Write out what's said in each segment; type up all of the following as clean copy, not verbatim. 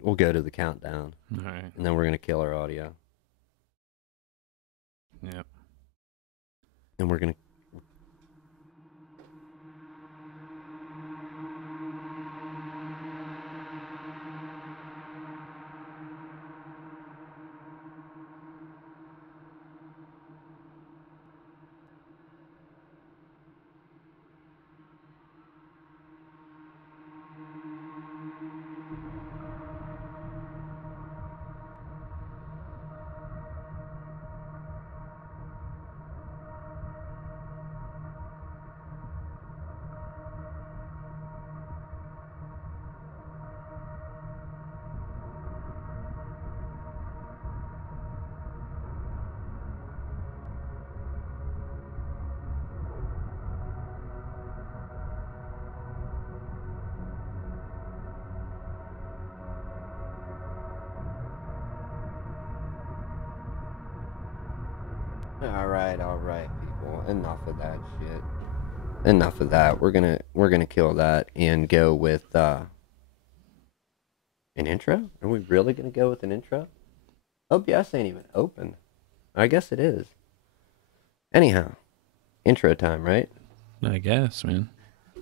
We'll go to the countdown, All right. and then we're gonna kill our audio, Yep. and we're gonna. All right, people. Enough of that shit. Enough of that. We're gonna kill that and go with an intro. Are we really gonna go with an intro? OBS ain't even open. I guess it is. Anyhow, intro time, right? I guess, man.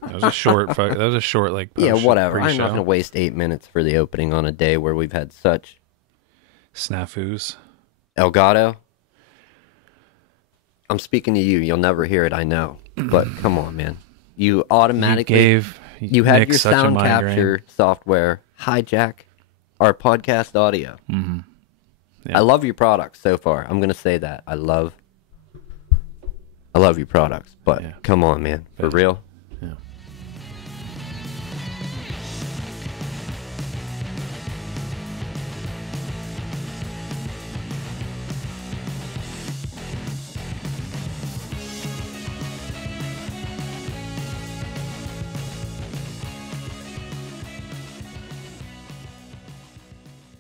That was a short. That was a short, like. Yeah, whatever. I'm pre-show. not gonna waste 8 minutes for the opening on a day where we've had such Snafus. Elgato. I'm speaking to you. You'll never hear it, I know. But come on, man. You automatically you had Nick your such a sound migraine. capture software hijack our podcast audio. Mm-hmm. Yeah. I love your products so far. I'm gonna say that. I love your products. But Yeah. come on, man. For real. Yeah.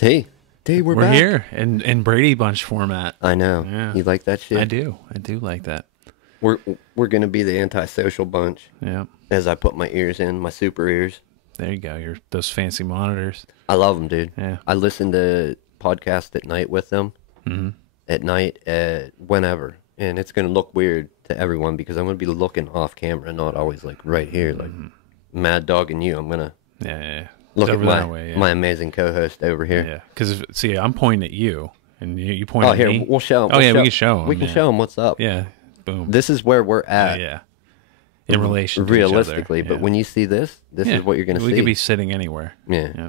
Hey, we're back. here in Brady Bunch format. I know. Yeah. You like that shit? I do like that. We're gonna be the antisocial bunch. Yeah. As I put my ears in, my super ears. There you go. Those fancy monitors. I love them, dude. Yeah. I listen to podcasts at night with them. Mm-hmm. At night, whenever, and it's gonna look weird to everyone because I'm gonna be looking off camera, not always like right here, like Mad Dog and you. I'm gonna Yeah. look It's at over that way, yeah. my amazing co-host over here. Yeah. Because see, I'm pointing at you, and you point Oh, at here me. we'll show. Oh, yeah, we can show 'em, We can yeah. show them what's up. Yeah. Boom. This is where we're at. Yeah. In relation to realistically, each other. but when you see this is what you're gonna see. We could be sitting anywhere. Yeah. Yeah.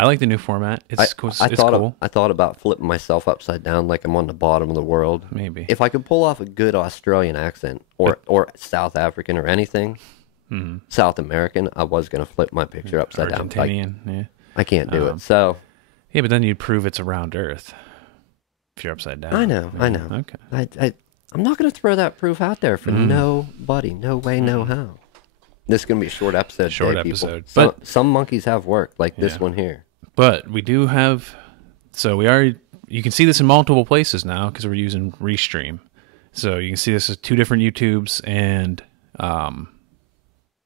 I like the new format. It's cool. I It's thought cool. I thought about flipping myself upside down like I'm on the bottom of the world. Maybe. If I could pull off a good Australian accent or South African or anything, South American, I was going to flip my picture upside down. Argentinian. Yeah. I can't do it. So Yeah, but then you'd prove it's around Earth if you're upside down. I know. Okay. I'm not going to throw that proof out there for nobody. No way, no how. This is going to be a short episode. Short today, episode. People. But some monkeys have work, like this Yeah. one here. But we do have, so we are, you can see this in multiple places now because we're using Restream. So you can see this as 2 different YouTubes and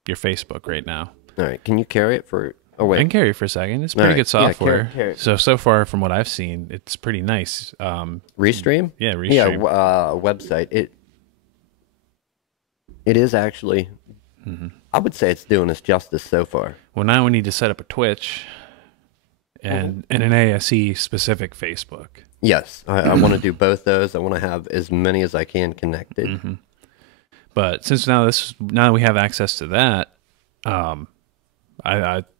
your Facebook right now. All right. Can you carry it for... Oh, I wait. can carry it for a second. It's pretty right. good software. Yeah, carry it. So far from what I've seen, it's pretty nice. Restream? Yeah, Restream. Yeah, website. It is actually... I would say it's doing us justice so far. Well, now we need to set up a Twitch and an ASE specific Facebook. Yes, I want to do both those. I want to have as many as I can connected. But since now that we have access to that,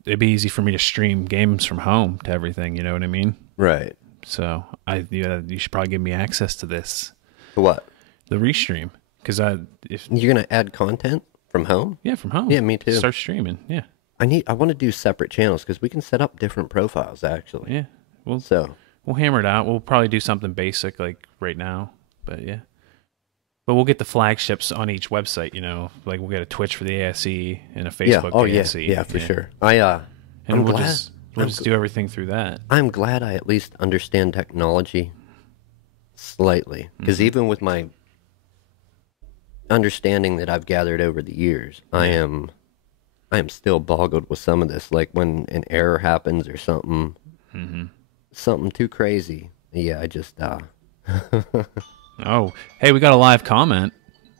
it'd be easy for me to stream games from home to everything. You know what I mean? Right. So you should probably give me access to this, To what? the Restream, because You're gonna add content from home? from home. Yeah, me too. Start streaming. Yeah. I want to do separate channels because we can set up different profiles actually. Yeah. So We'll hammer it out. We'll probably do something basic like right now, but yeah. But we'll get the flagships on each website, you know, like we'll get a Twitch for the ASE and a Facebook ASE. yeah, for sure. And I'm we'll glad. just do everything through that. I'm glad I at least understand technology slightly because even with my understanding that I've gathered over the years, I'm I am still boggled with some of this. Like when an error happens or something, something too crazy. Yeah, I just Oh, hey, we got a live comment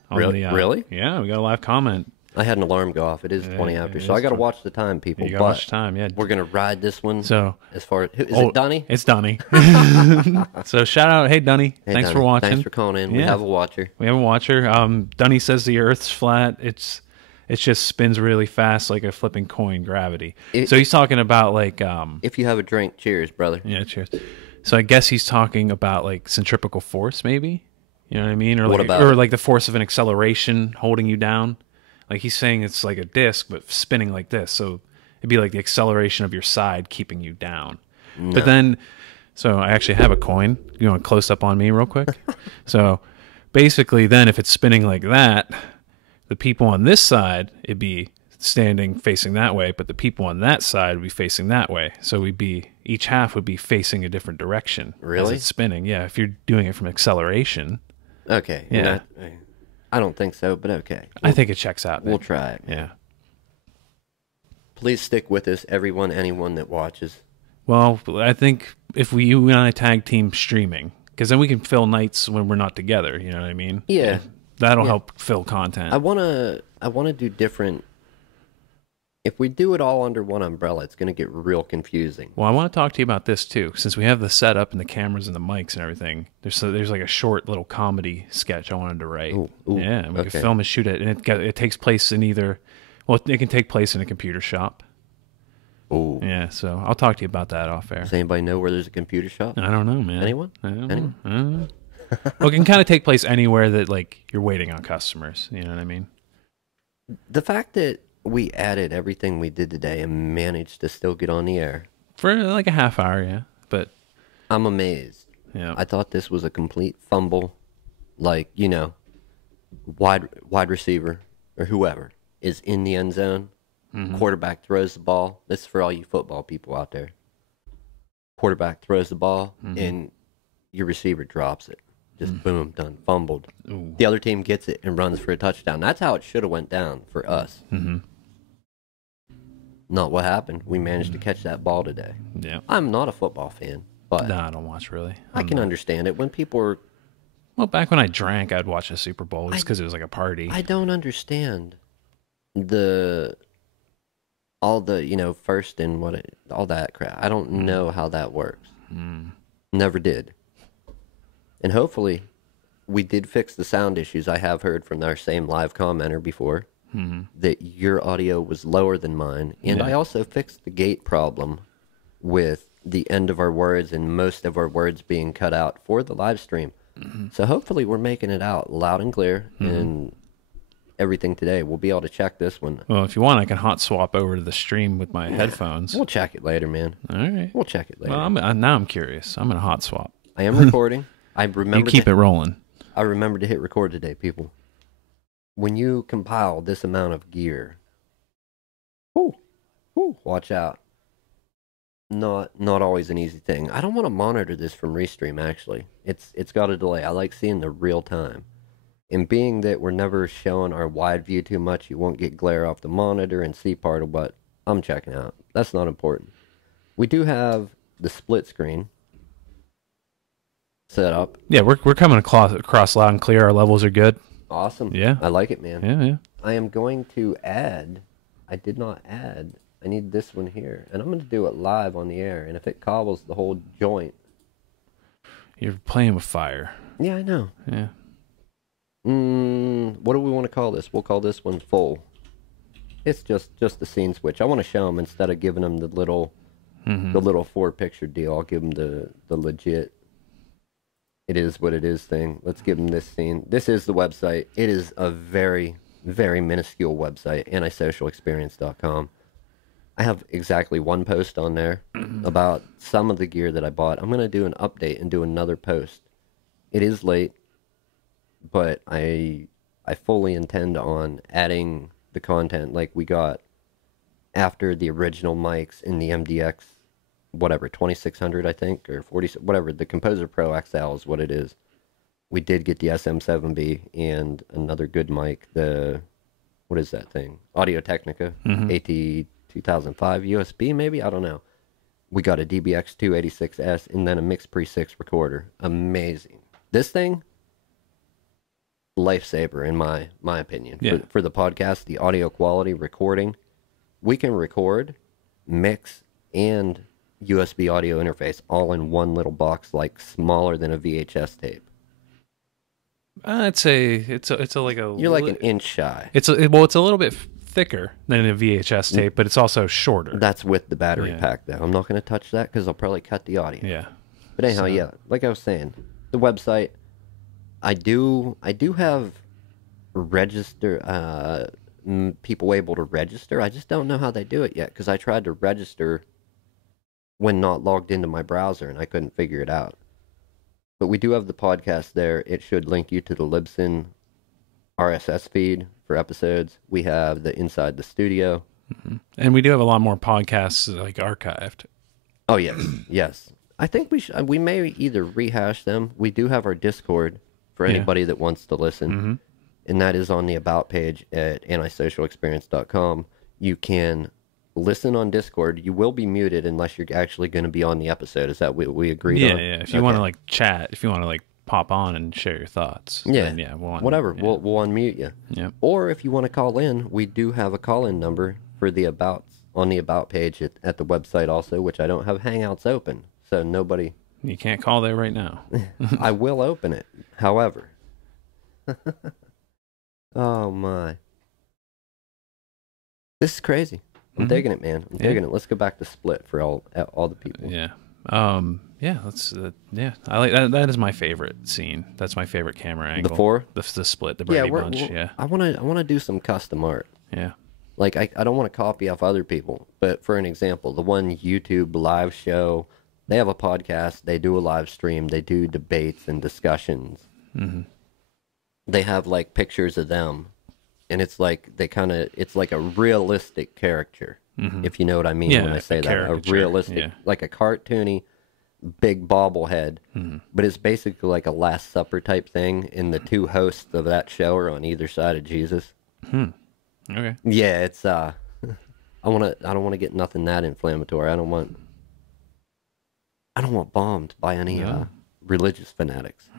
on really, the. really. Yeah, we got a live comment. I had an alarm go off. It is 20 It after, so is I got to 20. watch the time, people. You gotta But watch the time. Yeah. we're gonna ride this one. So, As far as is it Dunny? It's Dunny. So shout out, hey Dunny, Hey, thanks for Dunny. watching. Thanks for calling in. We Yeah. have a watcher. We have a watcher. Dunny says the Earth's flat. It's just spins really fast like a flipping coin, gravity. So he's talking about like If you have a drink, cheers, brother. yeah, cheers. So I guess he's talking about like centripetal force, maybe. You know what I mean? Or What like, about or it? like the force of an acceleration holding you down. Like he's saying it's like a disc but spinning like this. So it'd be like the acceleration of your side keeping you down. No. But then, so I actually have a coin. You want to close up on me real quick? So basically, then if it's spinning like that, the people on this side, it'd be standing facing that way, but the people on that side would be facing that way. So each half would be facing a different direction. As Really? it's spinning. Yeah, if you're doing it from acceleration. Okay. Yeah. I don't think so, but okay. I think it checks out. We'll man. try it. Yeah. Please stick with us, everyone, anyone that watches. Well, I think if you and I tag team streaming, because then we can fill nights when we're not together. You know what I mean? Yeah. That'll help fill content. I wanna do different. If we do it all under one umbrella, it's gonna get real confusing. Well, I want to talk to you about this too, since we have the setup and the cameras and the mics and everything. There's like a short little comedy sketch I wanted to write. Ooh, yeah, and we okay. can film and shoot it, and it takes place in either. Well, it can take place in a computer shop. Oh. Yeah, so I'll talk to you about that off air. Does anybody know where there's a computer shop? I don't know, man. Anyone? I don't Anyone? know. I don't know. Well, it can kind of take place anywhere that like you're waiting on customers. You know what I mean? The fact that we added everything we did today and managed to still get on the air, For like a half hour, yeah. But I'm amazed. yeah, I thought this was a complete fumble. Like, wide receiver or whoever is in the end zone. Quarterback throws the ball. This is for all you football people out there. Quarterback throws the ball and your receiver drops it. Just boom, done, fumbled. Ooh. The other team gets it and runs for a touchdown. That's how it should have went down for us. Not what happened. We managed to catch that ball today. Yeah. I'm not a football fan, but No, I don't watch really. I can understand it when people are. Well, back when I drank, I'd watch a Super Bowl just because it was like a party. I don't understand all the first and all that crap. I don't know how that works. Never did. And hopefully, we did fix the sound issues. I have heard from our same live commenter before that your audio was lower than mine, and Yeah. I also fixed the gate problem with the end of our words and most of our words being cut out for the live stream. So hopefully, we're making it out loud and clear and everything today. We'll be able to check this one. Well, if you want, I can hot swap over to the stream with my headphones. We'll check it later, man. All right. We'll check it later. Well, now I'm curious. I'm gonna hot swap. I am recording. I You remember. keep it rolling. I remember to hit record today, people. When you compile this amount of gear, watch out. Not always an easy thing. I don't want to monitor this from Restream. Actually, it's got a delay. I like seeing the real time. And being that we're never showing our wide view too much, you won't get glare off the monitor and see part of what I'm checking out. That's not important. We do have the split screen set up. Yeah, we're coming across loud and clear. Our levels are good. Awesome. Yeah. I like it, man. Yeah. I am going to add. I did not add. I need this one here. And I'm going to do it live on the air. And if it cobbles the whole joint. You're playing with fire. Yeah, I know. Yeah. What do we want to call this? We'll call this one full. It's just the scene switch. I want to show them instead of giving them the little 4-picture deal. I'll give them the legit. It is what it is thing. Let's give them this scene. This is the website. It is a very, very minuscule website. Antisocialexperience.com. I have exactly one post on there about some of the gear that I bought. I'm going to do an update and do another post. It is late, but I fully intend on adding the content like we got after the original mics in the MDX, whatever, 2600 I think, or 40, whatever, the Composer Pro XL is what it is. We did get the SM7B and another good mic, was what is that thing? Audio Technica, AT 2005 USB, maybe? I don't know. We got a DBX 286S and then a Mix Pre 6 recorder. Amazing. This thing, lifesaver in my opinion. Yeah. For the podcast, the audio quality, recording. We can record, mix, and USB audio interface all in one little box, like smaller than a VHS tape. It's a like a. You're like an inch shy. It's a little bit thicker than a VHS tape, but it's also shorter. That's with the battery pack, though. I'm not going to touch that because I'll probably cut the audio. Yeah. But anyhow, yeah, like I was saying, the website. I do have register people able to register. I just don't know how they do it yet because I tried to register when not logged into my browser and I couldn't figure it out. But we do have the podcast there. It should link you to the Libsyn RSS feed for episodes. We have the Inside the Studio. And we do have a lot more podcasts like archived. Oh, yes. Yes. I think we may either rehash them. We do have our Discord for anybody that wants to listen. And that is on the About page at antisocialexperience.com. You can listen on Discord. You will be muted unless you're actually going to be on the episode. Is that what we agreed on? Yeah. If you want to like chat, if you want to like pop on and share your thoughts, then whatever. We'll unmute you. Yeah. Or if you want to call in, we do have a call-in number for the on the About page at the website also, which I don't have Hangouts open, so nobody. You can't call there right now. I will open it, however. Oh my. This is crazy. I'm digging it, man. I'm digging it. Let's go back to Split for all the people. Yeah. Let's I like that. That is my favorite scene. That's my favorite camera angle. The 4? The Split, the Brady Bunch. I want to do some custom art. Yeah. Like I don't want to copy off other people, but for an example, the one YouTube live show, they have a podcast, they do a live stream, they do debates and discussions. They have like pictures of them, and it's like it's like a realistic caricature, if you know what I mean when I say that. A realistic, like a cartoony, big bobblehead, but it's basically like a Last Supper type thing, and the two hosts of that show are on either side of Jesus. Okay. Yeah, it's I don't want to get nothing that inflammatory. I don't want bombed by any religious fanatics.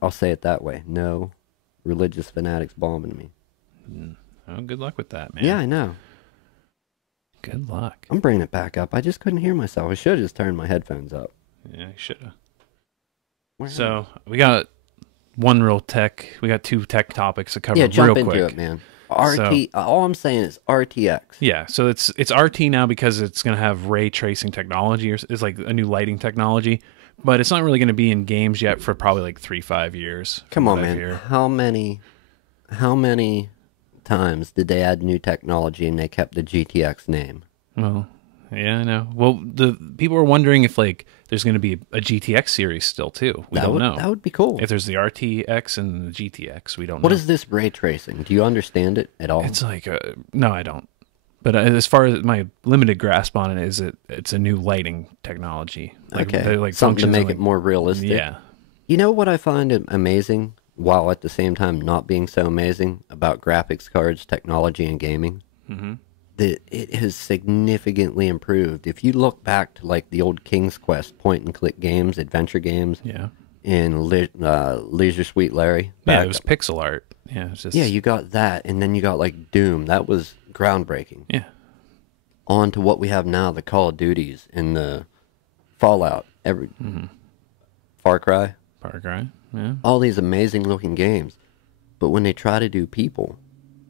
I'll say it that way. No religious fanatics bombing me. Oh, good luck with that, man. Yeah, I know. Good luck. I'm bringing it back up. I just couldn't hear myself. I should have just turned my headphones up. Yeah, you should have. So we got we got 2 tech topics to cover real quick. Yeah, jump into it, man. All I'm saying is RTX. Yeah, so it's RT now because it's going to have ray tracing technology, or it's like a new lighting technology, but it's not really going to be in games yet for probably like 3-5 years. Come on, man. How many times did they add new technology and they kept the GTX name? Well, yeah, I know. Well, the people are wondering if like there's going to be a GTX series still too. We don't know. That would be cool. If there's the RTX and the GTX, we don't know. What is this ray tracing? Do you understand it at all? It's like no, I don't. But as far as my limited grasp on it is, it's a new lighting technology. Like, okay, something to make it more realistic. Yeah. You know what I find amazing, while at the same time not being so amazing about graphics cards, technology, and gaming? That it has significantly improved. If you look back to like the old King's Quest point-and-click games, adventure games, and Leisure Suite Larry. It was pixel art. Yeah, it's just... yeah, you got that, and then you got like Doom. That was groundbreaking. Yeah. On to what we have now, the Call of Duties and the Fallout, Far Cry. Yeah. All these amazing looking games. But when they try to do people,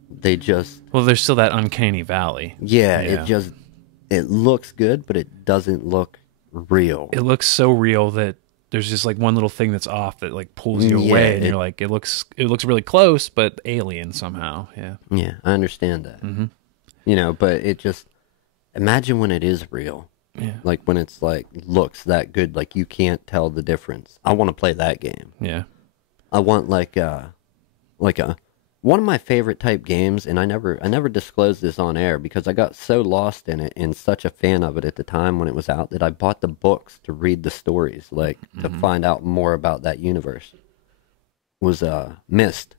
they just... well, there's still that uncanny valley. Yeah, it looks good, but it doesn't look real. It looks so real that there's just like one little thing that's off that like pulls you away, and you're like, it looks really close, but alien somehow. Yeah. Yeah, I understand that. You know, but it just... imagine when it is real. Yeah. Like when it's like looks that good, like you can't tell the difference. I want to play that game. Yeah. I want like a one of my favorite type games, and I never disclosed this on air because I got so lost in it and such a fan of it at the time when it was out that I bought the books to read the stories, like to find out more about that universe. Was Myst.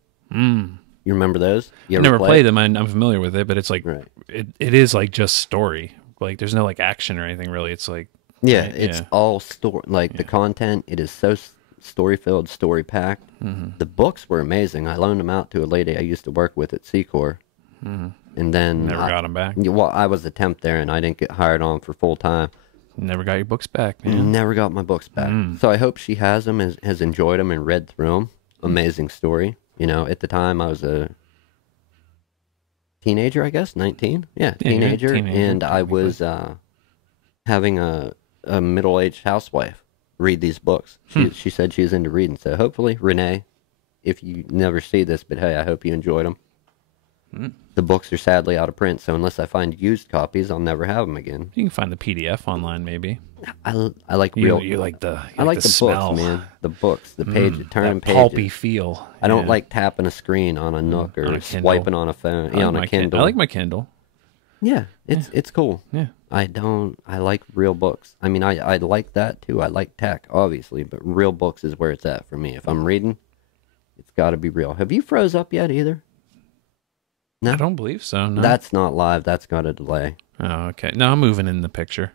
You remember those? You I ever never play played it? them. I'm familiar with it, but it's like Right. it is like just story. Like there's no like action or anything really. It's like Yeah, right? it's Yeah. all story. Like the content, it is so story filled, story packed. The books were amazing. I loaned them out to a lady I used to work with at Secor, and then Never got them back. yeah, well, I was a temp there, and I didn't get hired on for full time. Never got your books back, man. Never got my books back. So I hope she has them, has enjoyed them, and read through them. Amazing story. You know, at the time I was a teenager, I guess, 19. Yeah, Yeah, you're a teenager, teenager, and I technically. was having a middle-aged housewife read these books. She said she was into reading. So hopefully, Renee, if you never see this, but hey, I hope you enjoyed them. The books are sadly out of print, so unless I find used copies, I'll never have them again. You can find the PDF online, maybe. I like You real. you like the I like the smell, books, man. The books, the page, turning that pages. pulpy feel. I don't Yeah. like tapping a screen on a Nook or On a Kindle. swiping on a phone. I Yeah, like on a my Kindle. I like my Kindle. Yeah, it's cool. Yeah. I like real books. I mean, I like that too. I like tech, obviously, but real books is where it's at for me. If I'm reading, it's got to be real. Have you froze up yet either? No? I don't believe so. No. That's not live. That's got a delay. Oh, okay. No, I'm moving in the picture.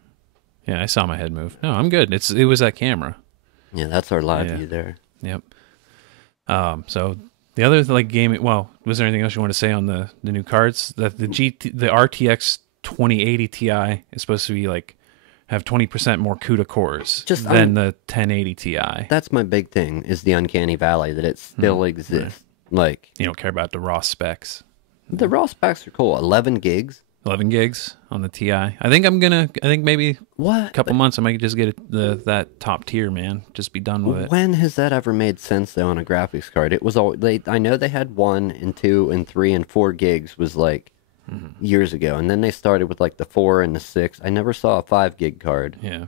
Yeah, I saw my head move. No, I'm good. It was that camera. Yeah, that's our live Yeah. view there. Yep. So the other like gaming. Well, was there anything else you want to say on the new cards? That the RTX 2080 Ti is supposed to be like have 20% more CUDA cores than the 1080 Ti. That's my big thing, is the uncanny valley, that it still exists. Like, You don't care about the raw specs. the raw specs are cool. 11 gigs. 11 gigs on the Ti. I think maybe What? a couple months I might just get that top tier, man. Just be done with it. When has that ever made sense though on a graphics card? It was all I know they had 1 and 2 and 3 and 4 gigs was like years ago, and then they started with like the 4 and the 6. I never saw a 5 gig card. Yeah.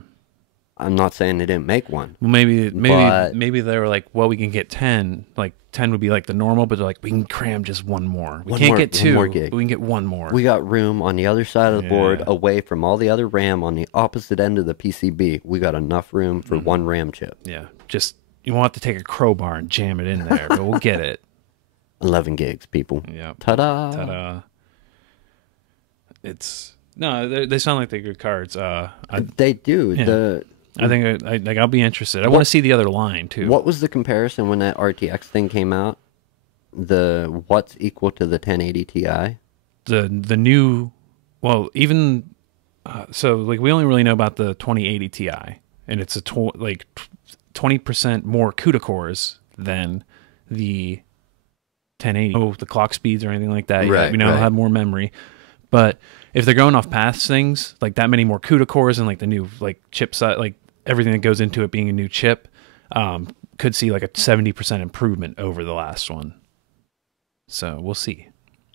I'm not saying they didn't make one. Well, maybe But- maybe they were like, well, we can get 10. Like 10 would be like the normal, but they're like, we can cram just one more. We can't get 2. more gig. But we can get one more. We got room on the other side of the board, Yeah. away from all the other RAM on the opposite end of the PCB. We got enough room for one RAM chip. Yeah. Just you won't have to take a crowbar and jam it in there, but we'll get it. 11 gigs, people. Yeah. Ta-da! Ta-da. It's no, they sound like they're good cards. They do. Yeah. I think I'll be interested. I want to see the other line too. What was the comparison when that RTX thing came out? The what's equal to the 1080 Ti? The new, well, even so, like we only really know about the 2080 Ti, and it's a 20% more CUDA cores than the 1080. Oh, the clock speeds or anything like that. Right, we know right. it'll have more memory, but if they're going off past things like that many more CUDA cores and like the new like chip set, like everything that goes into it being a new chip, could see like a 70% improvement over the last one. So we'll see.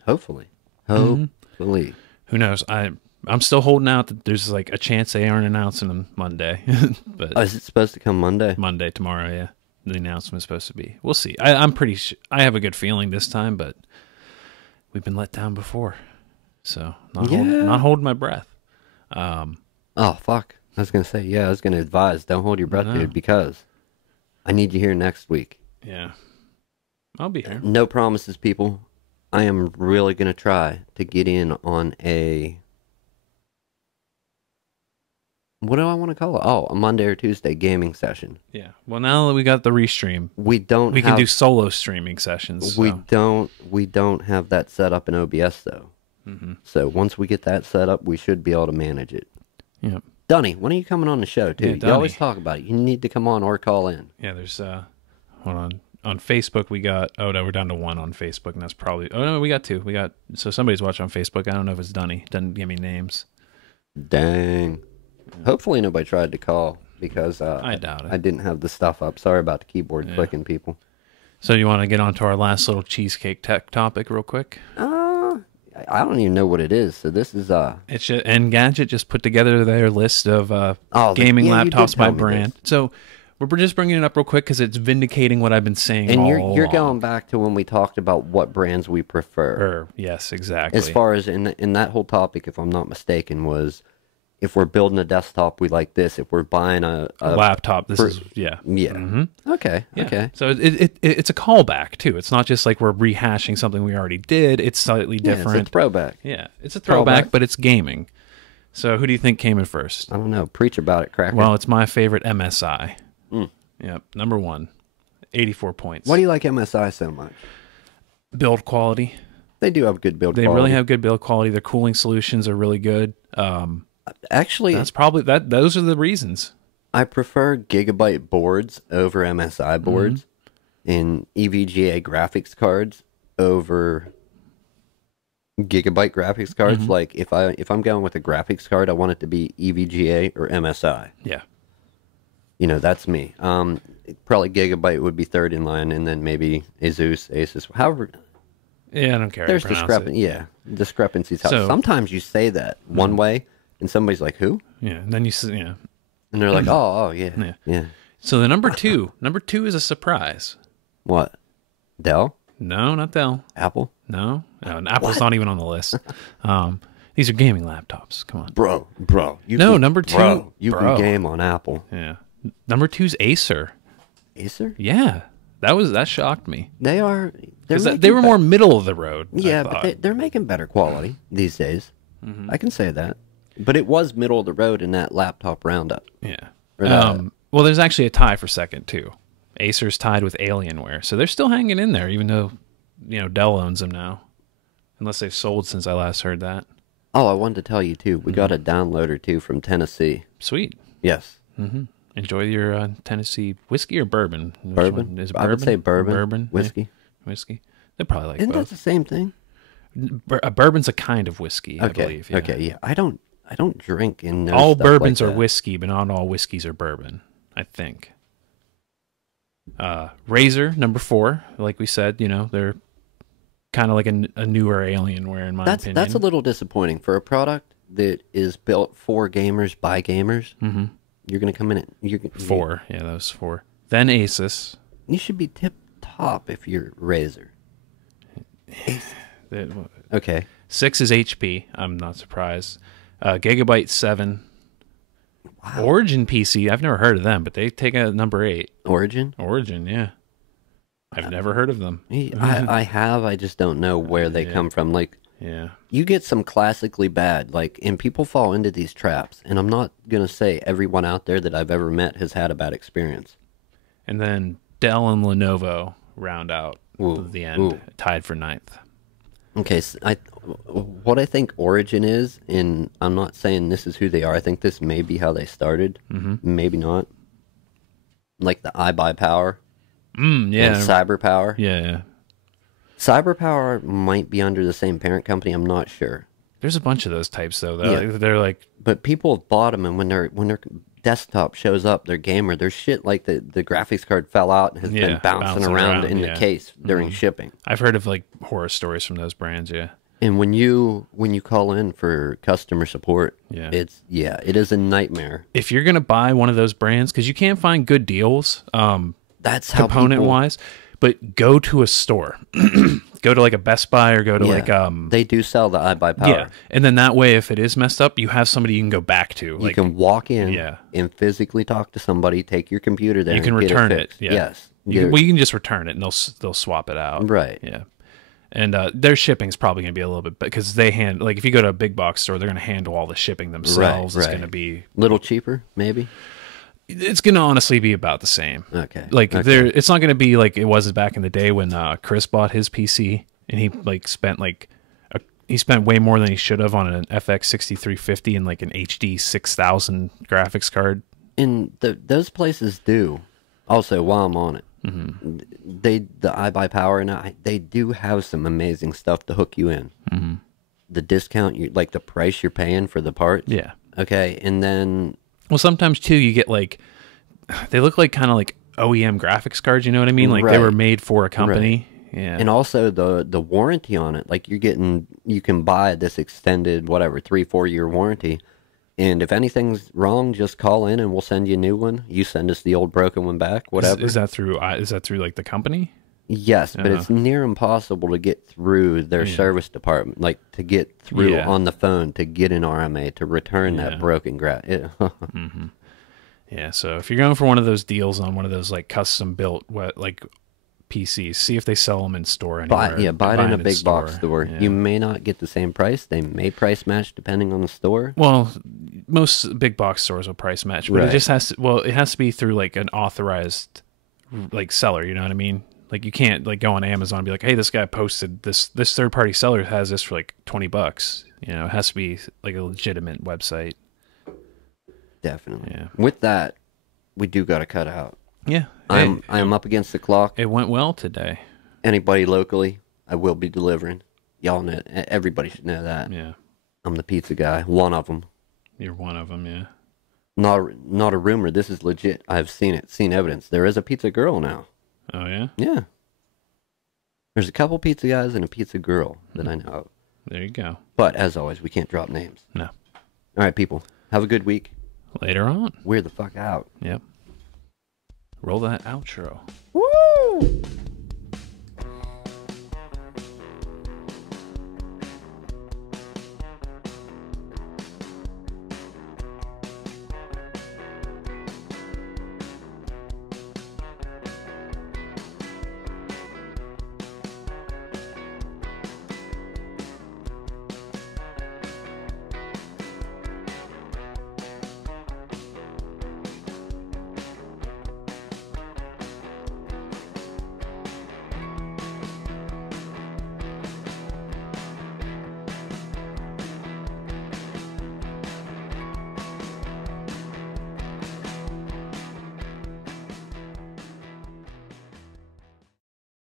Hopefully. Mm-hmm. Hopefully. Who knows? I'm still holding out that there's like a chance they aren't announcing them Monday, but Oh, is it supposed to come Monday? Monday tomorrow, yeah. The announcement is supposed to be. We'll see. I'm pretty. I have a good feeling this time, but we've been let down before, so not holding my breath. Oh, fuck. I was going to say, yeah, I was going to advise, don't hold your breath, No. dude, because I need you here next week. Yeah, I'll be here. No promises, people. I am really going to try to get in on a... What do I want to call it? Oh, a Monday or Tuesday gaming session. Yeah. Well, now that we got the restream, We don't we have... can do solo streaming sessions. We So. don't have that set up in OBS, though. Mm-hmm. So once we get that set up, we should be able to manage it. Yeah. Dunny, when are you coming on the show, too? Yeah, You always Dunny. talk about it. You need to come on or call in. Yeah. There's hold on Facebook we got. Oh no, we're down to 1 on Facebook, and that's probably. Oh no, we got 2. We got so somebody's watching on Facebook. I don't know if it's Dunny. Doesn't give me names. Dang. Hopefully nobody tried to call, because I doubt it. I didn't have the stuff up. Sorry about the keyboard clicking, people. So you want to get on to our last little cheesecake tech topic real quick? I don't even know what it is. So this is It's just, Engadget just put together their list of Oh, gaming yeah, you did laptops by tell me brand. this. So we're just bringing it up real quick because it's vindicating what I've been saying. and all you're along. going back to when we talked about what brands we prefer. Yes, exactly. As far as in that whole topic, if I'm not mistaken, was if we're building a desktop, we like this. If we're buying a laptop, this is yeah. Okay. Yeah. Okay. So it's a callback too. It's not just like we're rehashing something we already did. It's slightly different. It's a throwback. Yeah, it's a throwback, but it's gaming. So who do you think came in first? I don't know. Preach about it, Cracker. Well, it's my favorite MSI. Yep, number 1, 84 points. Why do you like MSI so much? Build quality. They do have good build They quality. really have good build quality. Their cooling solutions are really good. Actually, That's probably that. Those are the reasons. I prefer Gigabyte boards over MSI boards and EVGA graphics cards over Gigabyte graphics cards. Like if I'm going with a graphics card, I want it to be EVGA or MSI. Yeah. That's me. Probably Gigabyte would be third in line, and then maybe Asus. However, Yeah, I don't care. there's discrepancies. So- Sometimes you say that one way, and somebody's like, "Who?" Yeah, and then yeah. And they're like, "Oh, yeah, yeah." So the number two is a surprise. What? Dell? No, not Dell. Apple? No, and Apple's not even on the list. These are gaming laptops. Come on, Bro, number 2. Bro, you Bro. can game on Apple. Yeah, number 2's Acer. Acer? Yeah, that shocked me They're because making they were more middle of the road. Yeah, I but thought. they're making better quality these days. I can say that. But it was middle of the road in that laptop roundup. Yeah. Or that- Well, there's actually a tie for second too. Acer's tied with Alienware, so they're still hanging in there, even though Dell owns them now, unless they've sold since I last heard that. Oh, I wanted to tell you too. We got a downloader too from Tennessee. Sweet. Yes. Enjoy your Tennessee whiskey or bourbon. Which Bourbon? one? Is it I would say bourbon. Bourbon. Whiskey. Yeah. Whiskey. They probably like Isn't that both. the same thing? A bourbon's a kind of whiskey, I Okay. believe. Yeah. Okay. Yeah. I don't drink and know All stuff bourbons like are that. whiskey, but not all whiskeys are bourbon, I think. Razer, number 4, like we said, they're kind of like a newer Alienware in my opinion. That's a little disappointing for a product that is built for gamers by gamers. Mm-hmm. You're gonna come in at 4. Yeah, that was 4. Then Asus. You should be tip top if you're Razer. Okay. 6 is HP. I'm not surprised. Gigabyte 7. Wow. Origin PC. I've never heard of them, but they take a number 8. Origin? Origin, yeah. I've never heard of them. I have. I just don't know where they come from. Like, Yeah. you get some classically bad, and people fall into these traps. And I'm not gonna say everyone out there that I've ever met has had a bad experience. And then Dell and Lenovo round out the end, tied for 9th. Okay, so what I think Origin is, and I'm not saying this is who they are. I think this may be how they started. Maybe not. Like the iBuyPower Yeah. and CyberPower. Yeah. CyberPower might be under the same parent company. I'm not sure. There's a bunch of those types though. Yeah. They're like, But people have bought them, and when their desktop shows up, their gamer, there's shit like the graphics card fell out and has been bouncing around in the case during shipping. I've heard of like horror stories from those brands. Yeah. And when you call in for customer support, Yeah. it is a nightmare. If you're gonna buy one of those brands, because you can't find good deals, That's how component wise, but go to a store. Go to like a Best Buy or go to like they do sell the iBuyPower. yeah, and then that way, if it is messed up, you have somebody you can go back to. You can walk in Yeah. and physically talk to somebody, take your computer there, you can and get return it. fixed. Yeah. Yes. You can just return it, and they'll swap it out. Right. Yeah. And their shipping is probably going to be a little bit because they if you go to a big box store, they're going to handle all the shipping themselves. It's going to be little cheaper, maybe. It's going to honestly be about the same. Okay. It's not going to be like it was back in the day when Chris bought his PC and he spent way more than he should have on an FX 6350 and like an HD 6000 graphics card. And those places do. Also, while I'm on it, the iBuyPower and they do have some amazing stuff to hook you in. The discount, like the price you're paying for the parts. Yeah. Okay, and then sometimes too you get like they look like kind of like OEM graphics cards. You know what I mean? Like they were made for a company. Right. Yeah. And also the warranty on it, like you can buy this extended 3-4 year warranty. And if anything's wrong, just call in and we'll send you a new one. You send us the old broken one back, whatever. Is that through like the company? Yes, but it's near impossible to get through their service department, like to get through on the phone, to get an RMA, to return that broken grass. Yeah, so if you're going for one of those deals on one of those like custom built like PCs, see if they sell them in store anywhere. Buy it in a big box store. Yeah. You may not get the same price. They may price match depending on the store. Well, most big box stores will price match, but it just has to. Well, it has to be through like an authorized like seller. You know what I mean? Like you can't like go on Amazon and be like, hey, this guy posted this third party seller has this for like $20. You know, it has to be like a legitimate website. Definitely. Yeah. With that, we do got to cut out. Yeah. I am up against the clock. It went well today. Anybody locally, I will be delivering. Y'all know. Everybody should know that. Yeah. I'm the pizza guy. One of them. You're one of them, yeah. Not a rumor. This is legit. I've seen it. Seen evidence. There is a pizza girl now. Oh, yeah? Yeah. There's a couple pizza guys and a pizza girl that I know of. There you go. But, as always, we can't drop names. No. All right, people. Have a good week. Later on. We're the fuck out. Yep. Roll that outro. Woo!